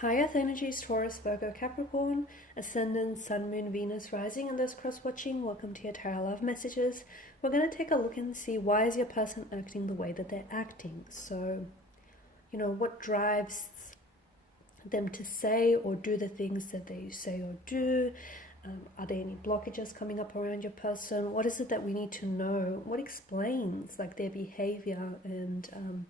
High Earth energies, Taurus, Virgo, Capricorn, Ascendant, Sun, Moon, Venus, Rising, and those cross-watching. Welcome to your Tarot Love Messages. We're going to take a look and see why is your person acting the way that they're acting. So, what drives them to say or do the things that they say or do? Are there any blockages coming up around your person? What is it that we need to know? What explains their behavior and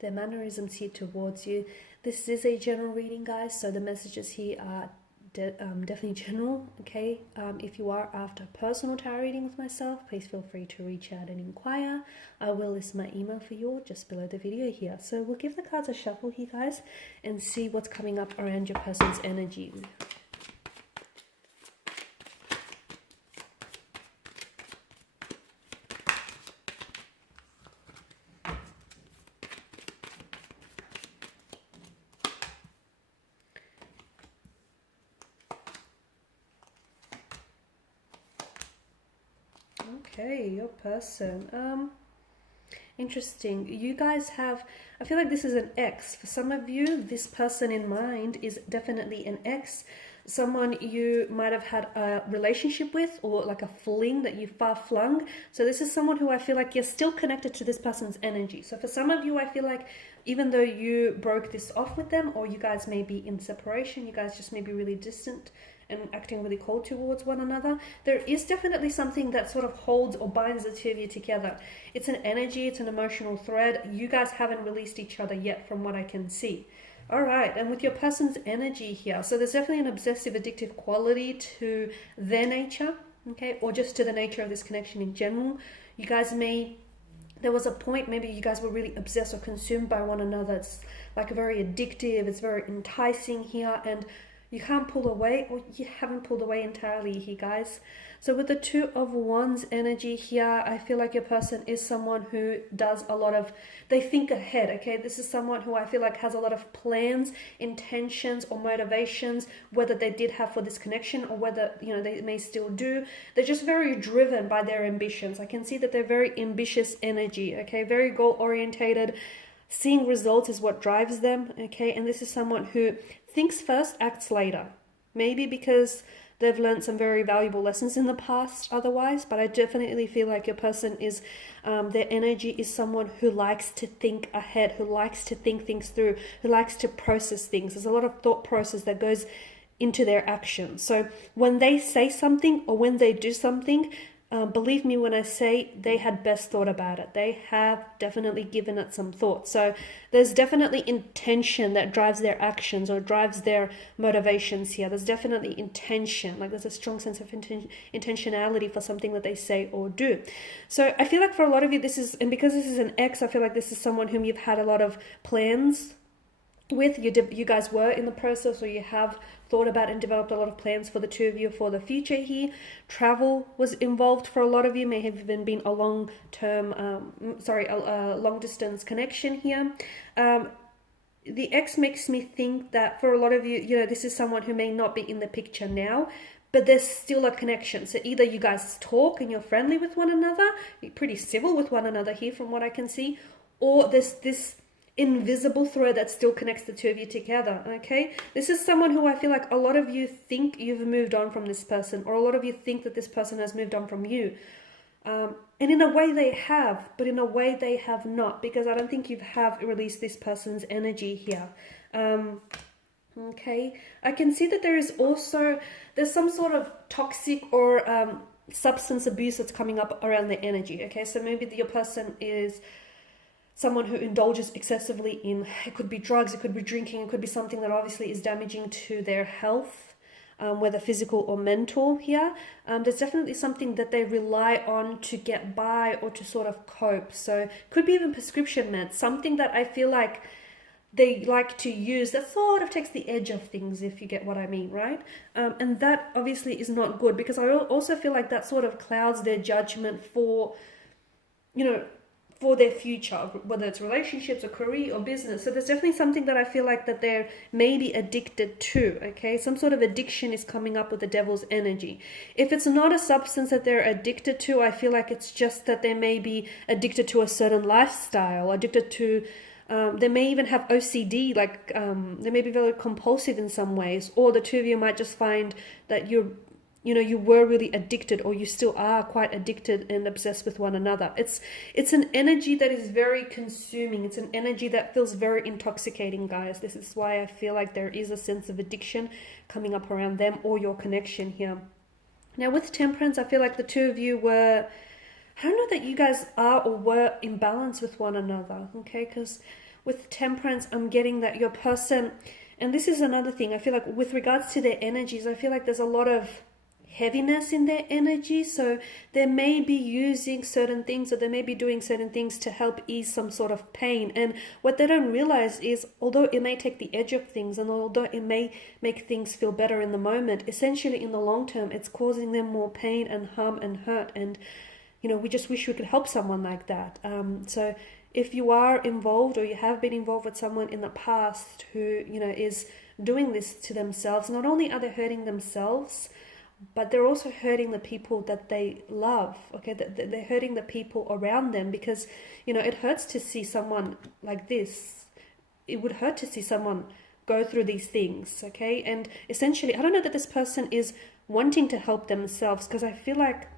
their mannerisms here towards you? This is a general reading, guys, so the messages here are definitely general, okay? If you are after personal tarot reading with myself, please feel free to reach out and inquire. I will list my email for you just below the video here. So we'll give the cards a shuffle here, guys, and see what's coming up around your person's energy. Okay, your person. Interesting. You guys have, I feel like this is an ex. For some of you, this person in mind is definitely an ex. Someone you might have had a relationship with, or like a fling that you far flung. So this is someone who I feel like you're still connected to this person's energy. So for some of you, I feel like even though you broke this off with them, or you guys may be in separation, you guys just may be really distant and acting really cold towards one another, there is definitely something that sort of holds or binds the two of you together. It's an energy, it's an emotional thread. You guys haven't released each other yet from what I can see. All right, and with your person's energy here, so there's definitely an obsessive, addictive quality to their nature, okay, or just to the nature of this connection in general. You guys may, there was a point maybe you guys were really obsessed or consumed by one another. It's like very addictive, it's very enticing here, and you can't pull away, or you haven't pulled away entirely here, guys. So with the Two of Wands energy here, I feel like your person is someone who does a lot of, they think ahead, okay? This is someone who I feel like has a lot of plans, intentions, or motivations, whether they did have for this connection or whether, they may still do. They're just very driven by their ambitions. I can see that they're very ambitious energy, okay? Very goal-orientated. Seeing results is what drives them, okay? And this is someone who thinks first, acts later. Maybe because they've learned some very valuable lessons in the past otherwise, but I definitely feel like your person is, their energy is someone who likes to think ahead, who likes to think things through, who likes to process things. There's a lot of thought process that goes into their actions. So when they say something or when they do something, believe me when I say they had best thought about it. They have definitely given it some thought. So there's definitely intention that drives their actions or drives their motivations here. There's definitely intention, like there's a strong sense of intentionality for something that they say or do. So I feel like for a lot of you, this is, and because this is an ex, I feel like this is someone whom you've had a lot of plans with. You guys were in the process, or you have thought about and developed a lot of plans for the two of you for the future here. Travel was involved for a lot of you, may have even been a long distance connection here. The ex makes me think that for a lot of you, this is someone who may not be in the picture now, but there's still a connection. So either you guys talk and you're friendly with one another, you're pretty civil with one another here from what I can see, or there's this invisible thread that still connects the two of you together, okay? This is someone who I feel like a lot of you think you've moved on from this person, or a lot of you think that this person has moved on from you. And in a way they have, but in a way they have not, because I don't think you have released this person's energy here. Okay, I can see that there's some sort of toxic or substance abuse that's coming up around the energy, okay? So maybe your person is someone who indulges excessively in, it could be drugs, it could be drinking, it could be something that obviously is damaging to their health, whether physical or mental here. There's definitely something that they rely on to get by or to sort of cope. So could be even prescription meds, something that I feel like they like to use that sort of takes the edge of things, if you get what I mean, right? And that obviously is not good, because I also feel like that sort of clouds their judgment for their future, whether it's relationships or career or business. So there's definitely something that I feel like that they're maybe addicted to, okay? Some sort of addiction is coming up with the devil's energy. If it's not a substance that they're addicted to, I feel like it's just that they may be addicted to a certain lifestyle, addicted to They may even have OCD, like they may be very compulsive in some ways, or the two of you might just find that you were really addicted, or you still are quite addicted and obsessed with one another. It's an energy that is very consuming. It's an energy that feels very intoxicating, guys. This is why I feel like there is a sense of addiction coming up around them or your connection here. Now with Temperance, I feel like the two of you were, I don't know that you guys are or were in balance with one another, okay? Because with Temperance, I'm getting that your person, and this is another thing, I feel like with regards to their energies, I feel like there's a lot of heaviness in their energy. So they may be using certain things, or they may be doing certain things to help ease some sort of pain. And what they don't realize is, although it may take the edge of things, and although it may make things feel better in the moment, essentially in the long term, it's causing them more pain and harm and hurt. And we just wish we could help someone like that. So if you are involved, or you have been involved with someone in the past who, is doing this to themselves, not only are they hurting themselves, but they're also hurting the people that they love, okay? They're hurting the people around them, because, it hurts to see someone like this. It would hurt to see someone go through these things, okay? And essentially, I don't know that this person is wanting to help themselves, because I feel like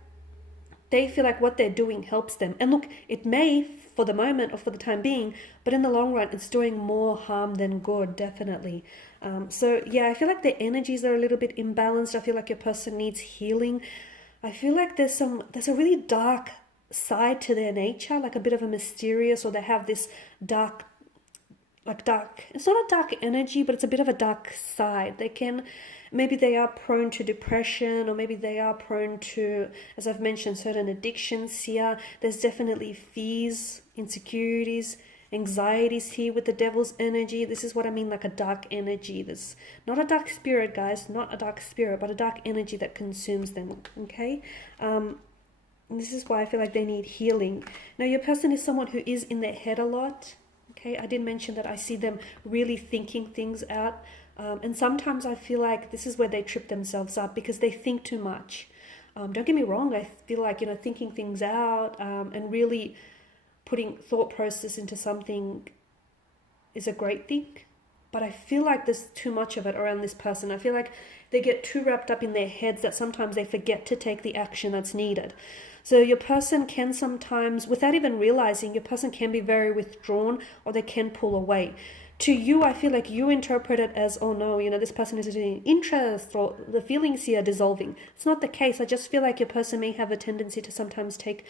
they feel like what they're doing helps them. And look, it may for the moment or for the time being, but in the long run, it's doing more harm than good, definitely. So yeah, I feel like the energies are a little bit imbalanced. I feel like your person needs healing. I feel like there's a really dark side to their nature, like a bit of a mysterious, or they have this dark, it's not a dark energy, but it's a bit of a dark side. Maybe they are prone to depression, or maybe they are prone to, as I've mentioned, certain addictions here. There's definitely fears, insecurities, anxieties here with the Devil's energy. This is what I mean, like a dark energy. There's not a dark spirit, guys, not a dark spirit, but a dark energy that consumes them, okay? This is why I feel like they need healing. Now, your person is someone who is in their head a lot, okay? I did mention that I see them really thinking things out. And sometimes I feel like this is where they trip themselves up, because they think too much. Don't get me wrong, I feel like, thinking things out and really putting thought process into something is a great thing. But I feel like there's too much of it around this person. I feel like they get too wrapped up in their heads that sometimes they forget to take the action that's needed. So your person can sometimes, without even realizing, your person can be very withdrawn, or they can pull away. To you, I feel like you interpret it as, oh no, this person is in interest, or the feelings here are dissolving. It's not the case. I just feel like your person may have a tendency to sometimes take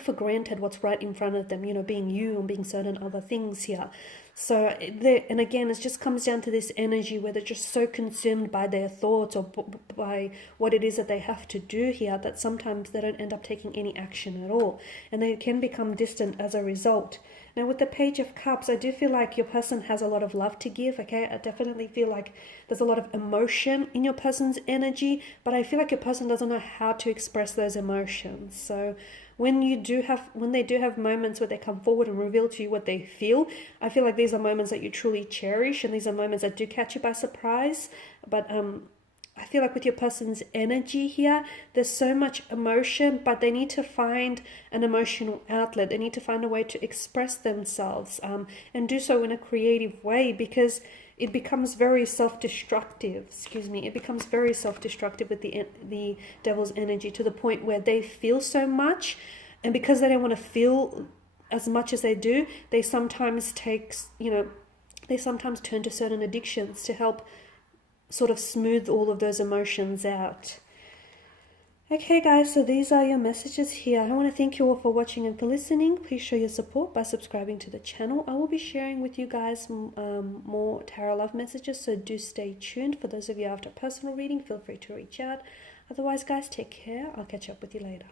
for granted what's right in front of them, being you and being certain other things here. So, and again, it just comes down to this energy where they're just so consumed by their thoughts, or by what it is that they have to do here, that sometimes they don't end up taking any action at all. And they can become distant as a result. Now, with the Page of Cups, I do feel like your person has a lot of love to give, okay? I definitely feel like there's a lot of emotion in your person's energy, but I feel like your person doesn't know how to express those emotions. So when they do have moments where they come forward and reveal to you what they feel, I feel like these are moments that you truly cherish, and these are moments that do catch you by surprise. But I feel like with your person's energy here, there's so much emotion, but they need to find an emotional outlet. They need to find a way to express themselves and do so in a creative way, because it becomes very self-destructive. It becomes very self-destructive with the Devil's energy, to the point where they feel so much, and because they don't want to feel as much as they do, they sometimes turn to certain addictions to help sort of smooth all of those emotions out. Okay guys, so these are your messages here. I want to thank you all for watching and for listening. Please show your support by subscribing to the channel. I will be sharing with you guys more tarot love messages, so do stay tuned. For those of you after personal reading, feel free to reach out. Otherwise guys, take care. I'll catch up with you later.